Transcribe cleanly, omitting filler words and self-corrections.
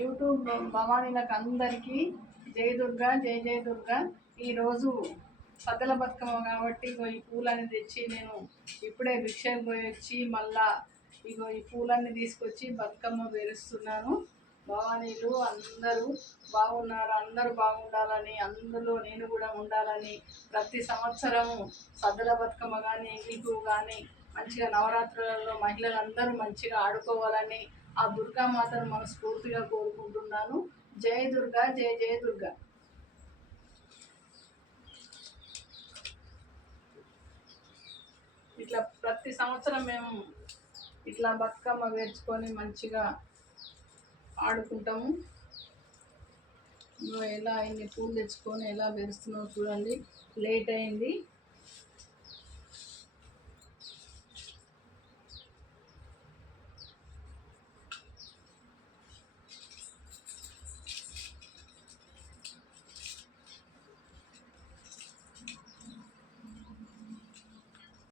YouTube భవానీలకు అందరికీ జై దుర్గా, జై జై దుర్గా. ఈరోజు సద్దల బతుకమ్మ కాబట్టి ఇగో ఈ పూలన్నీ తెచ్చి నేను ఇప్పుడే భిక్షకు పోయి వచ్చి మళ్ళా ఇగో ఈ పూలన్నీ తీసుకొచ్చి బతుకమ్మ పేరుస్తున్నాను. భవానీలు అందరూ బాగున్నారు, అందరూ బాగుండాలని, అందులో నేను కూడా ఉండాలని, ప్రతి సంవత్సరము సద్దల బతుకమ్మ కానీ మీకు కానీ మంచిగా నవరాత్రులలో మహిళలందరూ మంచిగా ఆడుకోవాలని ఆ దుర్గామాతను మనస్ఫూర్తిగా కోరుకుంటున్నాను. జై దుర్గా, జై జై దుర్గా. ఇట్లా ప్రతి సంవత్సరం మేము ఇట్లా బతుకమ్మ వేర్చుకొని మంచిగా ఆడుకుంటాము. ఎలా ఇన్ని పూలు తెచ్చుకొని ఎలా వేస్తున్నావు చూడండి. లేట్ అయింది.